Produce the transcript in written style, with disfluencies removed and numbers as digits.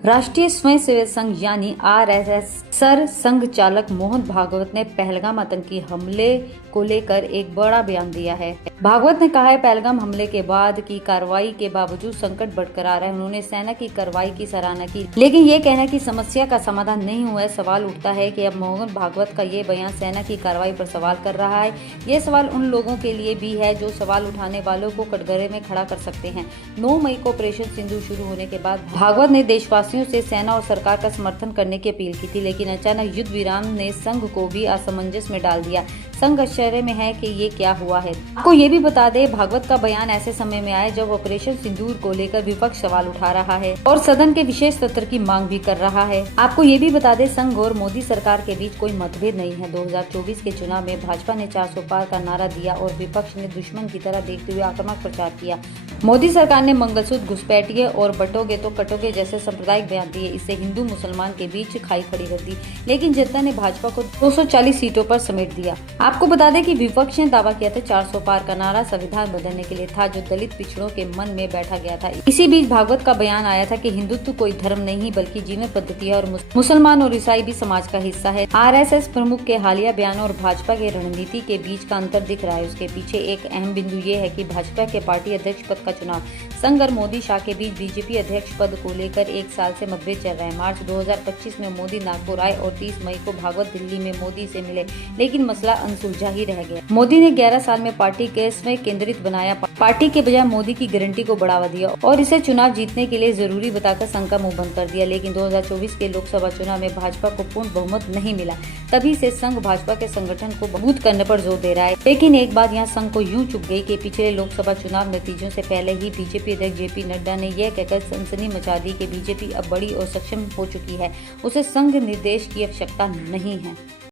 राष्ट्रीय स्वयंसेवक संघ यानी RSS sir संघ चालक मोहन भागवत ने पहलगाम आतंकी हमले को लेकर एक बड़ा बयान दिया है। भागवत ने कहा है, पहलगाम हमले के बाद की कार्रवाई के बावजूद संकट बढ़कर आ रहा है। उन्होंने सेना की कार्रवाई की सराहना की, लेकिन ये कहना कि समस्या का समाधान नहीं हुआ है। सवाल उठता है कि अब मोहन भागवत का ये बयान सेना की कार्रवाई पर सवाल कर रहा है। ये सवाल उन लोगों के लिए भी है जो सवाल उठाने वालों को कटघरे में खड़ा कर सकते हैं। 9 मई को ऑपरेशन सिंदूर शुरू होने के बाद भागवत ने देशवासियों से सेना और सरकार का समर्थन करने की अपील की थी, लेकिन अचानक युद्ध विराम ने संघ को भी असमंजस में डाल दिया। संघ आश्चर्य में है कि ये क्या हुआ है। आपको ये भी बता दें, भागवत का बयान ऐसे समय में आया जब ऑपरेशन सिंदूर को लेकर विपक्ष सवाल उठा रहा है और सदन के विशेष सत्र की मांग भी कर रहा है। आपको ये भी बता दें, संघ और मोदी सरकार के बीच कोई मतभेद नहीं है। 2024 के चुनाव में भाजपा ने 400 पार का नारा दिया और विपक्ष ने दुश्मन की तरह देखते हुए आक्रामक प्रचार किया। मोदी सरकार ने मंगलसूत्र घुसपैठिए और बटोगे तो कटोगे जैसे सांप्रदायिक बयान दिए। इससे हिंदू मुसलमान के बीच खाई खड़ी कर दी, लेकिन जनता ने भाजपा को 240 सीटों पर समेट दिया। आपको बता दें कि विपक्ष ने दावा किया था 400 पार का नारा संविधान बदलने के लिए था, जो दलित पिछड़ों के मन में बैठा गया था। इसी बीच भागवत का बयान आया था कि हिंदुत्व कोई धर्म नहीं बल्कि जीवन पद्धति है और मुसलमान और ईसाई भी समाज का हिस्सा है। आरएसएस प्रमुख के हालिया बयान और भाजपा के रणनीति के बीच का अंतर दिख रहा है। उसके पीछे एक अहम बिंदु ये है कि भाजपा के पार्टी अध्यक्ष पद का चुनाव संघ और मोदी शाह के बीच बीजेपी अध्यक्ष पद को लेकर 1 साल से मतभेद चल रहा है। मार्च 2025 में मोदी नागपुर आए और 30 मई को भागवत दिल्ली में मोदी से मिले, लेकिन मसला अनसुलझा ही रह गया। मोदी ने 11 साल में पार्टी के स्वयं केंद्रित बनाया, पार्टी के बजाय मोदी की गारंटी को बढ़ावा दिया और इसे चुनाव जीतने के लिए जरूरी बताकर संघ का मुंह बंद कर दिया। लेकिन 2024 के लोकसभा चुनाव में भाजपा को पूर्ण बहुमत नहीं मिला, तभी से संघ भाजपा के संगठन को मजबूत करने पर जोर दे रहा है। लेकिन एक बात यहाँ संघ को यूं चुभ गई कि पिछले लोकसभा चुनाव नतीजों से पहले ही बीजेपी अध्यक्ष जेपी नड्डा ने यह कहकर सनसनी मचा दी कि बीजेपी अब बड़ी और सक्षम हो चुकी है, उसे संघ निर्देश की आवश्यकता नहीं है।